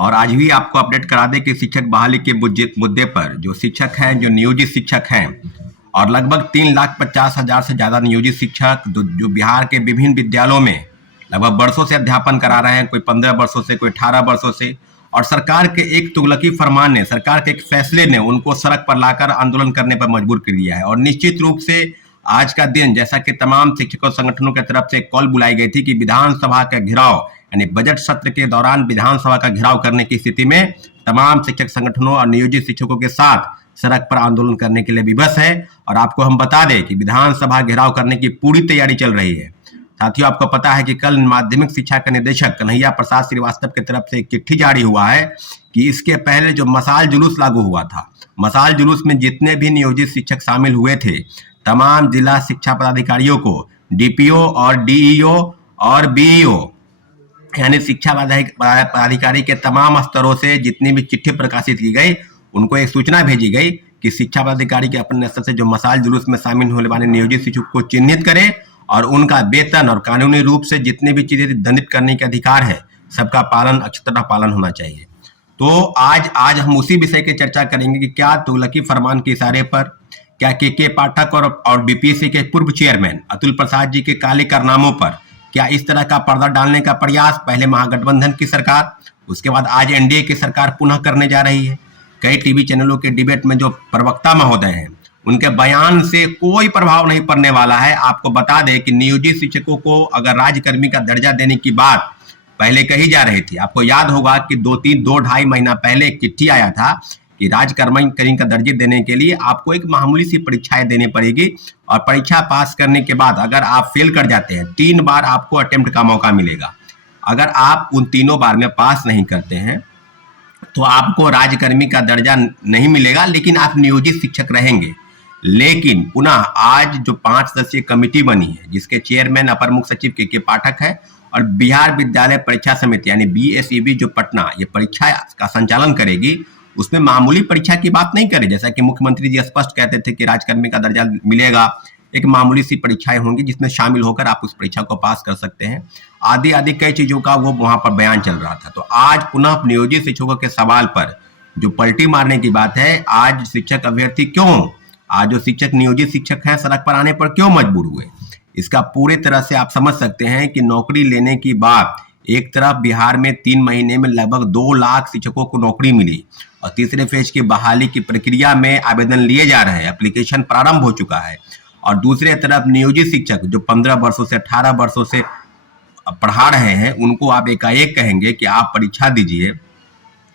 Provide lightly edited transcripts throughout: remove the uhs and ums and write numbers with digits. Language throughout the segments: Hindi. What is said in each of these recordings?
और आज भी आपको अपडेट करा दें कि शिक्षक बहाली के मुद्दे पर जो शिक्षक हैं, जो नियोजित शिक्षक हैं और लगभग 3,50,000 से ज़्यादा नियोजित शिक्षक जो बिहार के विभिन्न विद्यालयों में लगभग वर्षों से अध्यापन करा रहे हैं, कोई 15 वर्षों से, कोई 18 वर्षों से, और सरकार के एक तुगलकी फरमान ने, सरकार के एक फैसले ने उनको सड़क पर लाकर आंदोलन करने पर मजबूर कर दिया है। और निश्चित रूप से आज का दिन, जैसा कि तमाम शिक्षकों संगठनों की तरफ से कॉल बुलाई गई थी कि विधानसभा का घेराव, यानी बजट सत्र के दौरान विधानसभा का घेराव करने की स्थिति में तमाम शिक्षक संगठनों और नियोजित शिक्षकों के साथ सड़क पर आंदोलन करने के लिए विवश है। और आपको हम बता दें कि विधानसभा घेराव करने की पूरी तैयारी चल रही है। साथियों, आपको पता है कि कल माध्यमिक शिक्षा के निदेशक कन्हैया प्रसाद श्रीवास्तव की तरफ से एक चिट्ठी जारी हुआ है कि इसके पहले जो मशाल जुलूस लागू हुआ था, मशाल जुलूस में जितने भी नियोजित शिक्षक शामिल हुए थे, तमाम जिला शिक्षा पदाधिकारियों को डीपीओ और डीईओ और बीईओ यानी शिक्षा पदाधिकारी के तमाम स्तरों से जितनी भी चिट्ठी प्रकाशित की गई, उनको एक सूचना भेजी गई कि शिक्षा पदाधिकारी के अपने स्तर से जो मशाल जुलूस में शामिल होने वाले नियोजित शिक्षक को चिन्हित करें और उनका वेतन और कानूनी रूप से जितने भी चीजें दंडित करने के अधिकार है, सबका पालन, अक्षरशः पालन होना चाहिए। तो आज हम उसी विषय की चर्चा करेंगे कि क्या तुगलकी फरमान के इशारे पर क्या के पाठक और बीपीएससी के पूर्व चेयरमैन अतुल प्रसाद जी के काले कारनामों पर क्या इस तरह का पर्दा डालने का प्रयास पहले महागठबंधन की सरकार, उसके बाद आज एनडीए की सरकार पुनः करने जा रही है। कई टीवी चैनलों के डिबेट में जो प्रवक्ता महोदय हैं, उनके बयान से कोई प्रभाव नहीं पड़ने वाला है। आपको बता दें कि नियोजित शिक्षकों को अगर राज्यकर्मी का दर्जा देने की बात पहले कही जा रही थी, आपको याद होगा कि 2-2.5 महीना पहले एक चिट्ठी आया था कि राज्यकर्मी का दर्जा देने के लिए आपको एक मामूली सी परीक्षाएं देनी पड़ेगी और परीक्षा पास करने के बाद अगर आप फेल कर जाते हैं, 3 बार आपको अटेम्प्ट का मौका मिलेगा। अगर आप उन तीनों बार में पास नहीं करते हैं तो आपको राज्यकर्मी का दर्जा नहीं मिलेगा, लेकिन आप नियोजित शिक्षक रहेंगे। लेकिन पुनः आज जो 5 सदस्यीय कमेटी बनी है, जिसके चेयरमैन अपर मुख्य सचिव के पाठक है और बिहार विद्यालय परीक्षा समिति यानी बीएसईबी जो पटना ये परीक्षा का संचालन करेगी, उसमें मामूली परीक्षा की बात नहीं करे। जैसा कि मुख्यमंत्री जी स्पष्ट कहते थे कि राज्यकर्मी का दर्जा मिलेगा, एक मामूली सी परीक्षाएं होंगी जिसमें शामिल होकर आप उस परीक्षा को पास कर सकते हैं, आदि आदि कई चीजों का वो वहां पर बयान चल रहा था। तो आज पुनः नियोजित शिक्षकों के सवाल पर जो पलटी मारने की बात है, आज शिक्षक अभ्यर्थी क्यों, आज जो शिक्षक नियोजित शिक्षक हैं सड़क पर आने पर क्यों मजबूर हुए, इसका पूरी तरह से आप समझ सकते हैं कि नौकरी लेने की बात, एक तरफ बिहार में 3 महीने में लगभग 2 लाख शिक्षकों को नौकरी मिली और तीसरे फेज की बहाली की प्रक्रिया में आवेदन लिए जा रहे हैं, एप्लीकेशन प्रारंभ हो चुका है, और दूसरे तरफ नियोजित शिक्षक जो 15 वर्षों से 18 वर्षों से पढ़ा रहे हैं, उनको आप एकाएक कहेंगे कि आप परीक्षा दीजिए,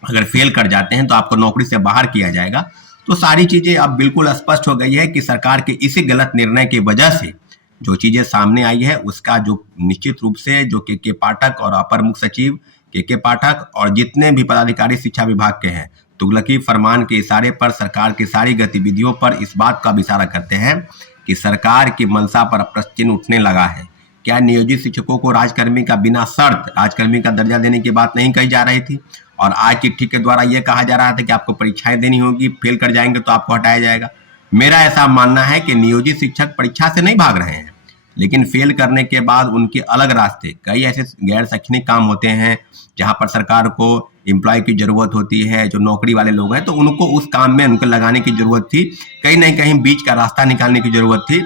अगर फेल कर जाते हैं तो आपको नौकरी से बाहर किया जाएगा। तो सारी चीजें अब बिल्कुल स्पष्ट हो गई है कि सरकार के इसी गलत निर्णय की वजह से जो चीजें सामने आई है, उसका जो निश्चित रूप से जो के पाठक और अपर मुख्य सचिव के पाठक और जितने भी पदाधिकारी शिक्षा विभाग के हैं, तुगलकी फरमान के इशारे पर सरकार की सारी गतिविधियों पर इस बात का इशारा करते हैं कि सरकार की मंशा पर प्रश्न चिन्ह उठने लगा है। क्या नियोजित शिक्षकों को राज्यकर्मी का बिना शर्त राज्यकर्मी का दर्जा देने की बात नहीं कही जा रही थी, और आज चिट्ठी के द्वारा यह कहा जा रहा था कि आपको परीक्षाएं देनी होगी, फेल कर जाएंगे तो आपको हटाया जाएगा। मेरा ऐसा मानना है कि नियोजित शिक्षक परीक्षा से नहीं भाग रहे हैं, लेकिन फेल करने के बाद उनके अलग रास्ते, कई ऐसे गैर शैक्षणिक काम होते हैं जहां पर सरकार को एम्प्लॉय की जरूरत होती है, जो नौकरी वाले लोग हैं तो उनको उस काम में उनको लगाने की जरूरत थी, कहीं ना कहीं बीच का रास्ता निकालने की जरूरत थी।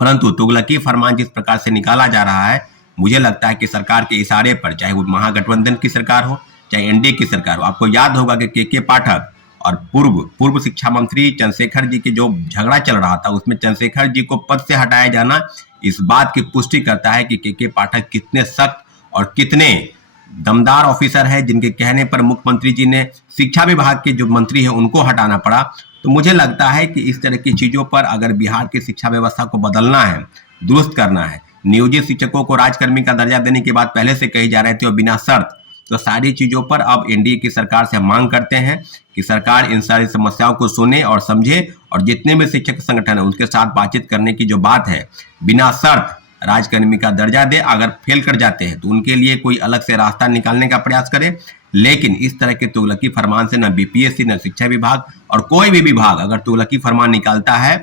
परंतु तुगलकी फरमान जिस प्रकार से निकाला जा रहा है, मुझे लगता है कि सरकार के इशारे पर, चाहे वो महागठबंधन की सरकार हो चाहे एनडीए की सरकार हो, आपको याद होगा कि के पाठक और पूर्व शिक्षा मंत्री चंद्रशेखर जी की जो झगड़ा चल रहा था, उसमें चंद्रशेखर जी को पद से हटाया जाना इस बात की पुष्टि करता है कि के पाठक कितने सख्त और कितने दमदार ऑफिसर है, जिनके कहने पर मुख्यमंत्री जी ने शिक्षा विभाग के जो मंत्री है उनको हटाना पड़ा। तो मुझे लगता है कि इस तरह की चीजों पर अगर बिहार की शिक्षा व्यवस्था को बदलना है, दुरुस्त करना है, नियोजित शिक्षकों को राज्यकर्मी का दर्जा देने की बात पहले से कही जा रही थी और बिना शर्त, तो सारी चीजों पर अब एनडीए की सरकार से मांग करते हैं कि सरकार इन सारी समस्याओं को सुने और समझे, और जितने भी शिक्षक संगठन है उनके साथ बातचीत करने की जो बात है, बिना शर्त राज्यकर्मी का दर्जा दे, अगर फेल कर जाते हैं तो उनके लिए कोई अलग से रास्ता निकालने का प्रयास करे। लेकिन इस तरह के तुगलकी फरमान से न बीपीएससी न शिक्षा विभाग और कोई भी विभाग अगर तुगलकी फरमान निकालता है,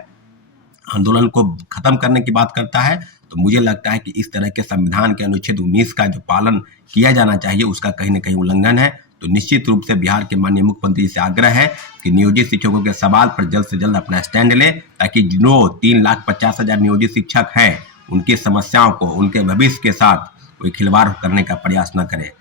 आंदोलन को खत्म करने की बात करता है, तो मुझे लगता है कि इस तरह के संविधान के अनुच्छेद 19 का जो पालन किया जाना चाहिए उसका कहीं ना कहीं उल्लंघन है। तो निश्चित रूप से बिहार के माननीय मुख्यमंत्री से आग्रह है कि नियोजित शिक्षकों के सवाल पर जल्द से जल्द अपना स्टैंड ले, ताकि जो 3,50,000 नियोजित शिक्षक हैं उनकी समस्याओं को, उनके भविष्य के साथ कोई खिलवाड़ करने का प्रयास न करे।